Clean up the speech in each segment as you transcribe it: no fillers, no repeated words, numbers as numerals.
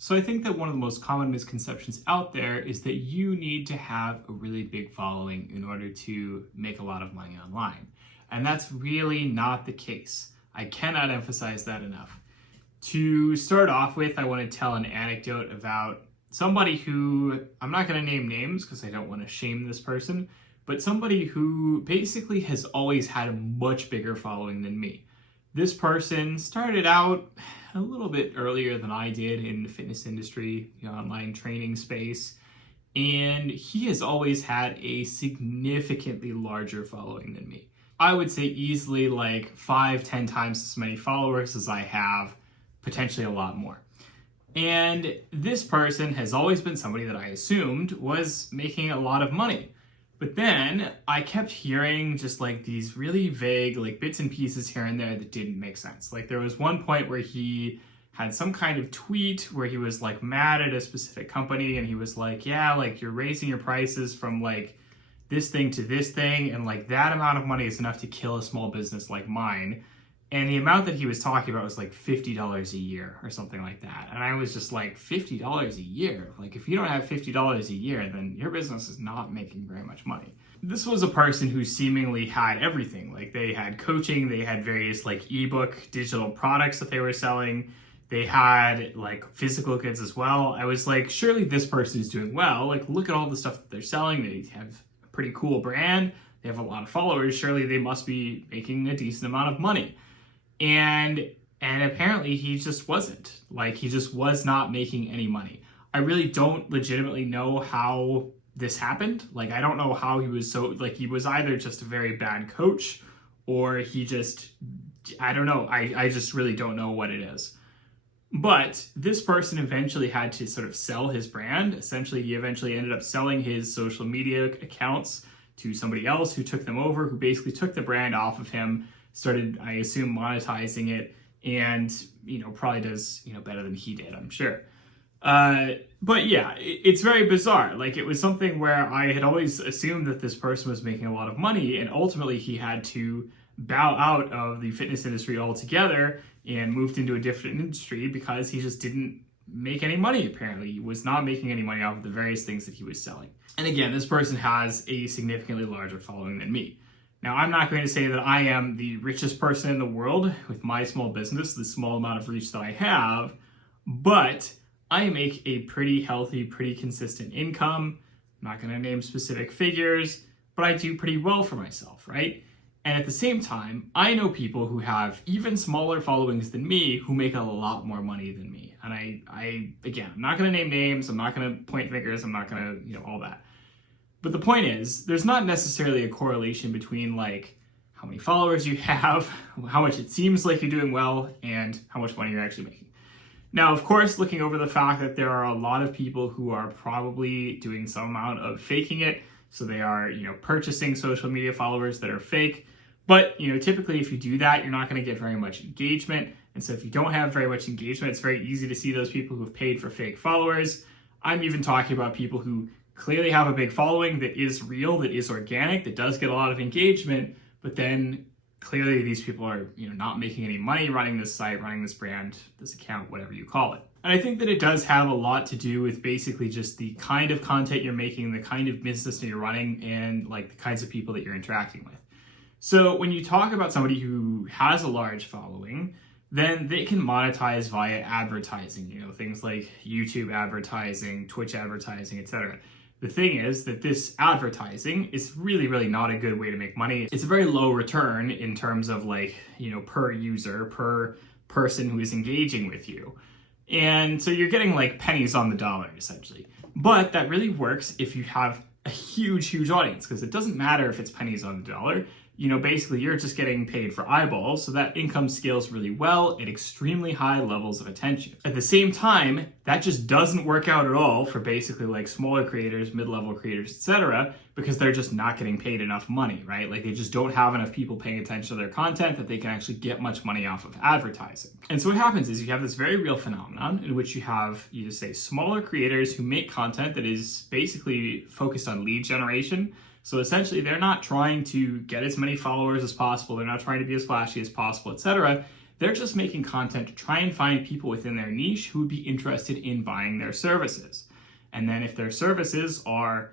So I think that one of the most common misconceptions out there is that you need to have a really big following in order to make a lot of money online. And that's really not the case. I cannot emphasize that enough. To start off with, I want to tell an anecdote about somebody who, I'm not going to name names because I don't want to shame this person, but somebody who basically has always had a much bigger following than me. This person started out a little bit earlier than I did in the fitness industry, the online training space, and he has always had a significantly larger following than me. I would say easily like 5-10 times as many followers as I have, potentially a lot more. And this person has always been somebody that I assumed was making a lot of money. But then I kept hearing just like these really vague like bits and pieces here and there that didn't make sense. Like there was one point where he had some kind of tweet where he was like mad at a specific company and he was like, yeah, like you're raising your prices from like this thing to this thing, and like that amount of money is enough to kill a small business like mine. And the amount that he was talking about was like $50 a year or something like that. And I was just like, $50 a year? Like if you don't have $50 a year, then your business is not making very much money. This was a person who seemingly had everything. Like they had coaching, they had various like ebook digital products that they were selling. They had like physical goods as well. I was like, surely this person is doing well. Like look at all the stuff that they're selling. They have a pretty cool brand. They have a lot of followers. Surely they must be making a decent amount of money. And apparently he just wasn't. Like he just was not making any money. I really don't legitimately know how this happened. Like I don't know how he was so, like he was either just a very bad coach or he just, I don't know. I just really don't know what it is. But this person eventually had to sort of sell his brand. Essentially, he eventually ended up selling his social media accounts to somebody else who took them over, who basically took the brand off of him, started, I assume, monetizing it, and, probably does, better than he did, I'm sure. But yeah, it's very bizarre. Like it was something where I had always assumed that this person was making a lot of money, and ultimately he had to bow out of the fitness industry altogether and moved into a different industry because he just didn't make any money. Apparently he was not making any money off of the various things that he was selling. And again, this person has a significantly larger following than me. Now, I'm not going to say that I am the richest person in the world with my small business, the small amount of reach that I have, but I make a pretty healthy, pretty consistent income. I'm not going to name specific figures, but I do pretty well for myself, right? And at the same time, I know people who have even smaller followings than me who make a lot more money than me. And again, I'm not going to name names, I'm not going to point fingers, I'm not going to, all that. But the point is, there's not necessarily a correlation between like how many followers you have, how much it seems like you're doing well, and how much money you're actually making. Now, of course, looking over the fact that there are a lot of people who are probably doing some amount of faking it. So they are, purchasing social media followers that are fake. But, typically if you do that, you're not going to get very much engagement. And so if you don't have very much engagement, it's very easy to see those people who have paid for fake followers. I'm even talking about people who clearly have a big following that is real, that is organic, that does get a lot of engagement, but then clearly these people are, not making any money running this site, running this brand, this account, whatever you call it. And I think that it does have a lot to do with basically just the kind of content you're making, the kind of business that you're running, and like the kinds of people that you're interacting with. So when you talk about somebody who has a large following, then they can monetize via advertising, things like YouTube advertising, Twitch advertising, etc. The thing is that this advertising is really, really not a good way to make money. It's a very low return in terms of like, per user, per person who is engaging with you. And so you're getting like pennies on the dollar essentially. But that really works if you have a huge, huge audience, because it doesn't matter if it's pennies on the dollar. Basically you're just getting paid for eyeballs, so that income scales really well at extremely high levels of attention. At the same time, that just doesn't work out at all for basically like smaller creators, mid-level creators, etc., because they're just not getting paid enough money, right? Like they just don't have enough people paying attention to their content that they can actually get much money off of advertising. And so what happens is you have this very real phenomenon in which you just say smaller creators who make content that is basically focused on lead generation. So essentially, they're not trying to get as many followers as possible. They're not trying to be as flashy as possible, etc. They're just making content to try and find people within their niche who would be interested in buying their services. And then if their services are,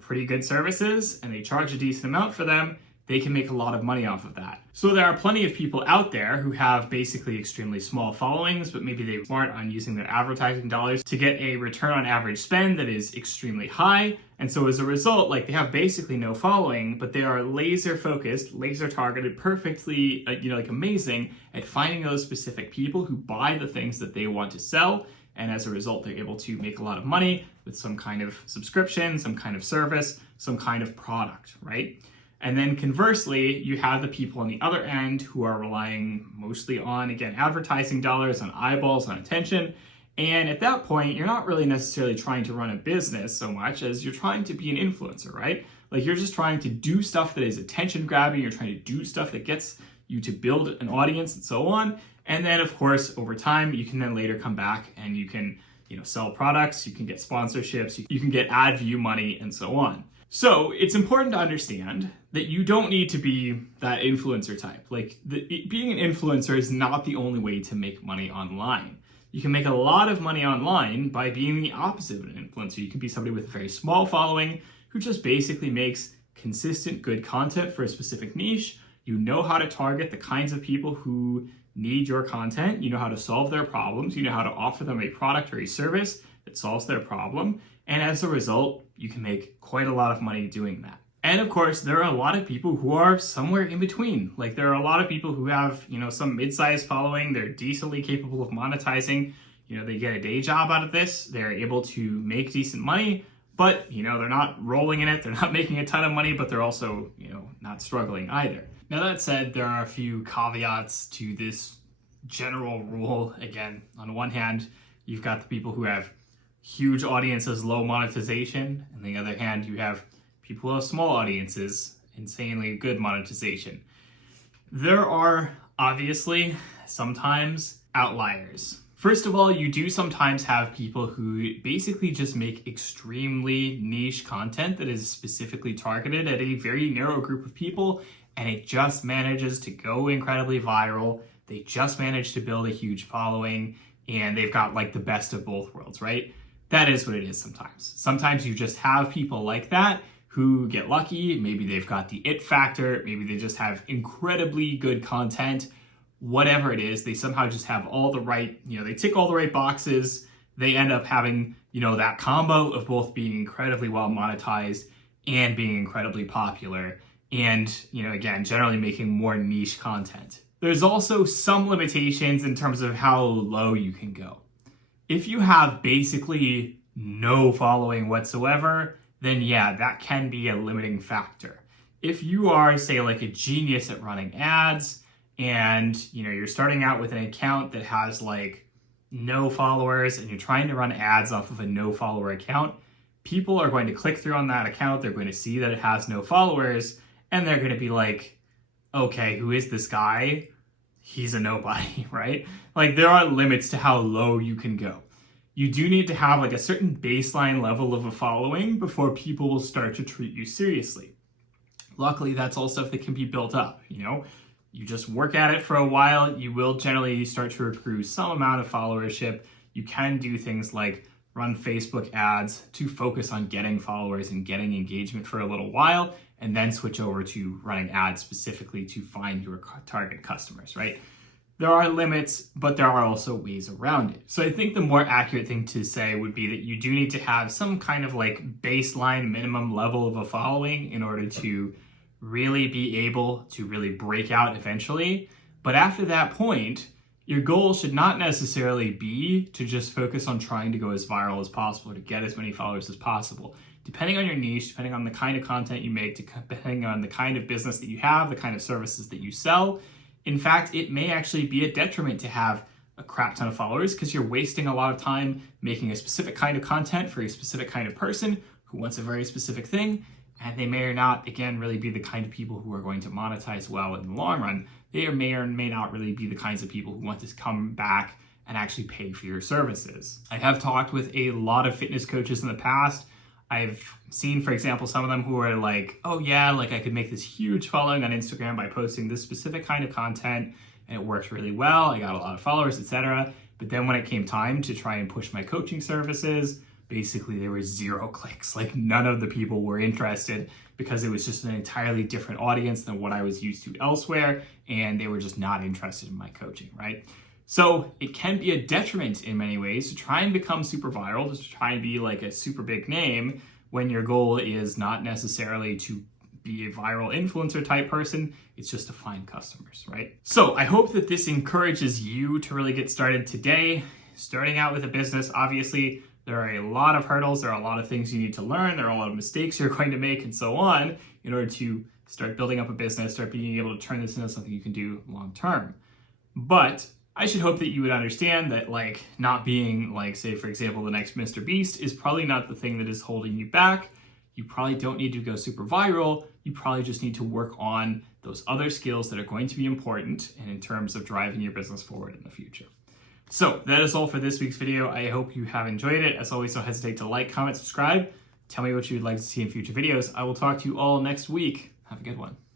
pretty good services and they charge a decent amount for them, they can make a lot of money off of that. So there are plenty of people out there who have basically extremely small followings, but maybe they're smart on using their advertising dollars to get a return on average spend that is extremely high. And so as a result, they have basically no following, but they are laser focused, laser targeted, perfectly, amazing at finding those specific people who buy the things that they want to sell. And as a result, they're able to make a lot of money with some kind of subscription, some kind of service, some kind of product, right? And then conversely, you have the people on the other end who are relying mostly on, again, advertising dollars, on eyeballs, on attention. And at that point, you're not really necessarily trying to run a business so much as you're trying to be an influencer, right? You're just trying to do stuff that is attention grabbing. You're trying to do stuff that gets you to build an audience and so on. And then, of course, over time, you can then later come back and you can, sell products, you can get sponsorships, you can get ad view money and so on. So it's important to understand that you don't need to be that influencer type. Being an influencer is not the only way to make money online. You can make a lot of money online by being the opposite of an influencer. You can be somebody with a very small following who just basically makes consistent good content for a specific niche. You know how to target the kinds of people who need your content. You know how to solve their problems. You know how to offer them a product or a service that solves their problem. And as a result, you can make quite a lot of money doing that. And of course, there are a lot of people who are somewhere in between. There are a lot of people who have, some mid-sized following. They're decently capable of monetizing. They get a day job out of this. They're able to make decent money, but, they're not rolling in it. They're not making a ton of money, but they're also, not struggling either. Now, that said, there are a few caveats to this general rule. Again, on one hand, you've got the people who have huge audiences, low monetization. On the other hand, you have people who have small audiences, insanely good monetization. There are obviously sometimes outliers. First of all, you do sometimes have people who basically just make extremely niche content that is specifically targeted at a very narrow group of people, and it just manages to go incredibly viral. They just manage to build a huge following, and they've got the best of both worlds, right? That is what it is sometimes. Sometimes you just have people like that who get lucky. Maybe they've got the it factor. Maybe they just have incredibly good content. Whatever it is, they somehow just have all the right, they tick all the right boxes. They end up having, that combo of both being incredibly well monetized and being incredibly popular. And, again, generally making more niche content. There's also some limitations in terms of how low you can go. If you have basically no following whatsoever, then yeah, that can be a limiting factor. If you are, say, a genius at running ads and, you're starting out with an account that has no followers and you're trying to run ads off of a no follower account, people are going to click through on that account. They're going to see that it has no followers and they're going to be okay, who is this guy? He's a nobody, right? There are limits to how low you can go. You do need to have a certain baseline level of a following before people will start to treat you seriously. Luckily, that's all stuff that can be built up, You just work at it for a while, you will generally start to accrue some amount of followership. You can do things like run Facebook ads to focus on getting followers and getting engagement for a little while, and then switch over to running ads specifically to find your target customers, right? There are limits, but there are also ways around it. So I think the more accurate thing to say would be that you do need to have some kind of baseline minimum level of a following in order to really be able to really break out eventually. But after that point, your goal should not necessarily be to just focus on trying to go as viral as possible, to get as many followers as possible. Depending on your niche, depending on the kind of content you make, depending on the kind of business that you have, the kind of services that you sell, in fact, it may actually be a detriment to have a crap ton of followers because you're wasting a lot of time making a specific kind of content for a specific kind of person who wants a very specific thing, and they may or not, again, really be the kind of people who are going to monetize well in the long run. They may or may not really be the kinds of people who want to come back and actually pay for your services. I have talked with a lot of fitness coaches in the past. I've seen, for example, some of them who are oh yeah, I could make this huge following on Instagram by posting this specific kind of content, and it worked really well. I got a lot of followers, etc. But then when it came time to try and push my coaching services, basically there were 0 clicks. Like none of the people were interested because it was just an entirely different audience than what I was used to elsewhere, and they were just not interested in my coaching, right? So it can be a detriment in many ways to try and become super viral, to try and be like a super big name when your goal is not necessarily to be a viral influencer type person, it's just to find customers, right? So I hope that this encourages you to really get started today. Starting out with a business, obviously, there are a lot of hurdles, there are a lot of things you need to learn, there are a lot of mistakes you're going to make and so on in order to start building up a business, start being able to turn this into something you can do long term. But I should hope that you would understand that like not being like, say for example, the next Mr. Beast is probably not the thing that is holding you back. You probably don't need to go super viral. You probably just need to work on those other skills that are going to be important and in terms of driving your business forward in the future. So that is all for this week's video. I hope you have enjoyed it. As always, don't hesitate to like, comment, subscribe. Tell me what you would like to see in future videos. I will talk to you all next week. Have a good one.